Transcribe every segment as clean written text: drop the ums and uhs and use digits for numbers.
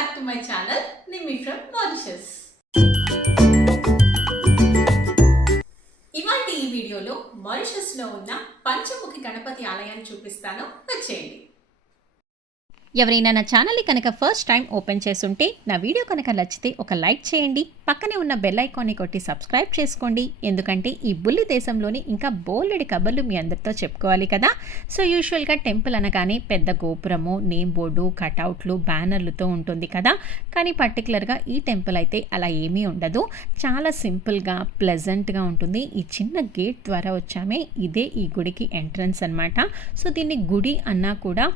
Back to my channel Nimmi from Mauritius. ఇవాల్టి ఈ వీడియోలో మారిషస్ లో ఉన్న పంచముఖి గణపతి ఆలయాన్ని చూపిస్తాను, వచ్చేయండి. ఎవరైనా నా ఛానల్ని కనుక ఫస్ట్ టైం ఓపెన్ చేసుంటే నా వీడియో కనుక నచ్చితే ఒక లైక్ చేయండి, పక్కనే ఉన్న బెల్ ఐకాన్ని కొట్టి సబ్స్క్రైబ్ చేసుకోండి. ఎందుకంటే ఈ బుల్లి దేశంలోని ఇంకా బోలెడి కబర్లు మీ అందరితో చెప్పుకోవాలి కదా. సో యూజువల్గా టెంపుల్ అనగానే పెద్ద గోపురము, నేమ్ బోర్డు, కటౌట్లు, బ్యానర్లతో ఉంటుంది కదా. కానీ పర్టికులర్గా ఈ టెంపుల్ అయితే అలా ఏమీ ఉండదు. చాలా సింపుల్గా ప్లెజెంట్గా ఉంటుంది. ఈ చిన్న గేట్ ద్వారా వచ్చామే, ఇదే ఈ గుడికి ఎంట్రన్స్ అనమాట. సో దీన్ని గుడి అన్నా కూడా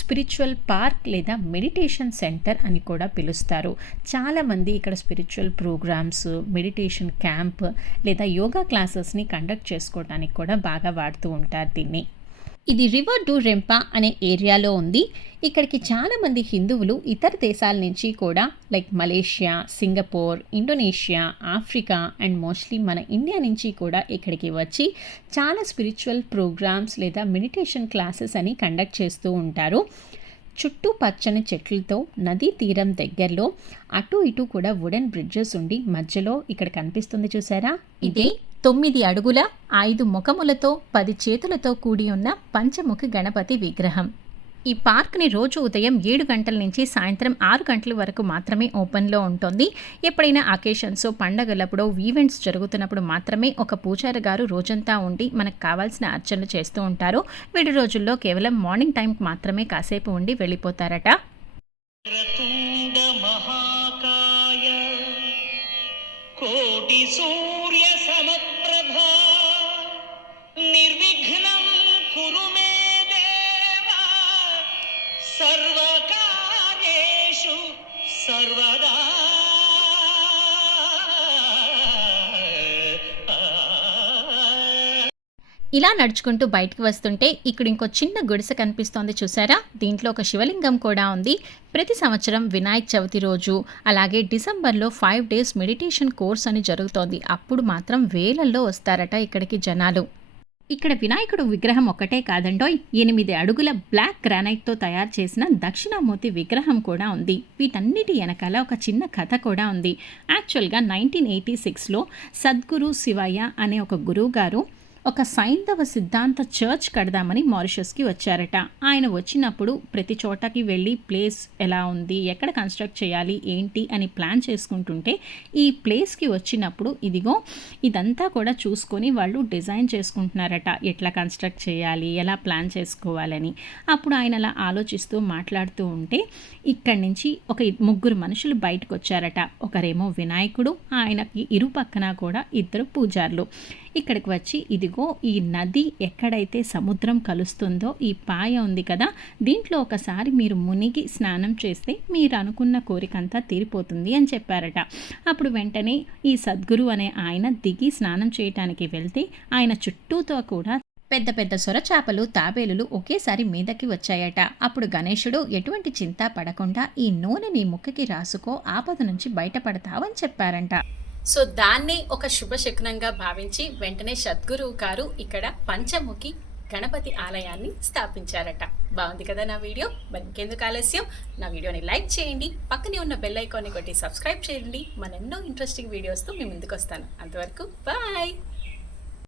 స్పిరిచువల్ పార్క్ లేదా మెడిటేషన్ సెంటర్ అని కూడా పిలుస్తారు. చాలామంది ఇక్కడ స్పిరిచువల్ ప్రోగ్రామ్స్, మెడిటేషన్ క్యాంప్ లేదా యోగా క్లాసెస్ని కండక్ట్ చేసుకోవడానికి కూడా బాగా వాడుతూ ఉంటారు దీన్ని. ఇది రివర్ డు రెంపా అనే ఏరియాలో ఉంది. ఇక్కడికి చాలామంది హిందువులు ఇతర దేశాల నుంచి కూడా like Malaysia, Singapore, Indonesia, Africa and mostly మన ఇండియా నుంచి కూడా ఇక్కడికి వచ్చి చాలా స్పిరిచువల్ ప్రోగ్రామ్స్ లేదా మెడిటేషన్ క్లాసెస్ అని కండక్ట్ చేస్తూ ఉంటారు. చుట్టూ పచ్చని చెట్లతో నదీ తీరం దగ్గరలో అటు ఇటు కూడా వుడెన్ బ్రిడ్జెస్ ఉండి మధ్యలో ఇక్కడ కనిపిస్తుంది చూసారా, ఇదే 9 అడుగుల 5 ముఖములతో 10 చేతులతో కూడి ఉన్న పంచముఖి గణపతి విగ్రహం. ఈ పార్క్ని రోజు ఉదయం 7 గంటల నుంచి సాయంత్రం 6 గంటల వరకు మాత్రమే ఓపెన్లో ఉంటుంది. ఎప్పుడైనా అకేషన్స్, పండగలప్పుడు, ఈవెంట్స్ జరుగుతున్నప్పుడు మాత్రమే ఒక పూజారి గారు రోజంతా ఉండి మనకు కావాల్సిన అర్చనలు చేస్తూ ఉంటారు. వీడి రోజుల్లో కేవలం మార్నింగ్ టైంకి మాత్రమే కాసేపు ఉండి వెళ్ళిపోతారట. కోటి సూర్య సమప్రభ నిర్విఘ్నం కురు మే దేవ సర్వకార్యేషు సర్వదా. ఇలా నడుచుకుంటూ బయటకు వస్తుంటే ఇక్కడ ఇంకో చిన్న గుడిసె కనిపిస్తోంది చూసారా. దీంట్లో ఒక శివలింగం కూడా ఉంది. ప్రతి సంవత్సరం వినాయక చవితి రోజు అలాగే డిసెంబర్లో 5 days మెడిటేషన్ కోర్స్ అని జరుగుతోంది. అప్పుడు మాత్రం వేలల్లో వస్తారట ఇక్కడికి జనాలు. ఇక్కడ వినాయకుడు విగ్రహం ఒక్కటే కాదండోయ్, 8 అడుగుల బ్లాక్ గ్రానైట్తో తయారు చేసిన దక్షిణామూర్తి విగ్రహం కూడా ఉంది. వీటన్నిటి వెనకాల ఒక చిన్న కథ కూడా ఉంది. యాక్చువల్గా 1986లో సద్గురు శివయ్య అనే ఒక గురువు గారు ఒక సైంధవ సిద్ధాంత చర్చ్ కడదామని మారిషస్కి వచ్చారట. ఆయన వచ్చినప్పుడు ప్రతి చోటకి వెళ్ళి ప్లేస్ ఎలా ఉంది, ఎక్కడ కన్స్ట్రక్ట్ చేయాలి, ఏంటి అని ప్లాన్ చేసుకుంటుంటే ఈ ప్లేస్కి వచ్చినప్పుడు ఇదిగో ఇదంతా కూడా చూసుకొని వాళ్ళు డిజైన్ చేసుకుంటున్నారట, ఎట్లా కన్స్ట్రక్ట్ చేయాలి, ఎలా ప్లాన్ చేసుకోవాలని. అప్పుడు ఆయన అలా ఆలోచిస్తూ మాట్లాడుతూ ఉంటే ఇక్కడి నుంచి ఒక 3 మనుషులు బయటకు వచ్చారట. ఒకరేమో వినాయకుడు, ఆయనకి ఇరుపక్కన కూడా 2 పూజారులు. ఇక్కడికి వచ్చి ఇదిగో ఈ నది ఎక్కడైతే సముద్రం కలుస్తుందో ఈ పాయ ఉంది కదా, దీంట్లో ఒకసారి మీరు మునిగి స్నానం చేస్తే మీరు అనుకున్న కోరికంతా తీరిపోతుంది అని చెప్పారట. అప్పుడు వెంటనే ఈ సద్గురు అనే ఆయన దిగి స్నానం చేయటానికి వెళ్తే ఆయన చుట్టూతో కూడా పెద్ద పెద్ద సొరచాపలు, తాబేలులు ఒకేసారి మీదకి వచ్చాయట. అప్పుడు గణేశుడు ఎటువంటి చింత పడకుండా ఈ నూనె నీ ముక్కుకి రాసుకో, ఆపద నుంచి బయటపడతావని చెప్పారంట. సో దాన్ని ఒక శుభశకునంగా భావించి వెంటనే సద్గురువు గారు ఇక్కడ పంచముఖి గణపతి ఆలయాన్ని స్థాపించారట. బాగుంది కదా నా వీడియో. మరి ఇంకెందుకు ఆలస్యం, నా వీడియోని లైక్ చేయండి, పక్కనే ఉన్న బెల్ ఐకాన్ని కొట్టి సబ్స్క్రైబ్ చేయండి. మరెన్నో ఇంట్రెస్టింగ్ వీడియోస్తో మీ ముందుకు వస్తాను. అంతవరకు బాయ్.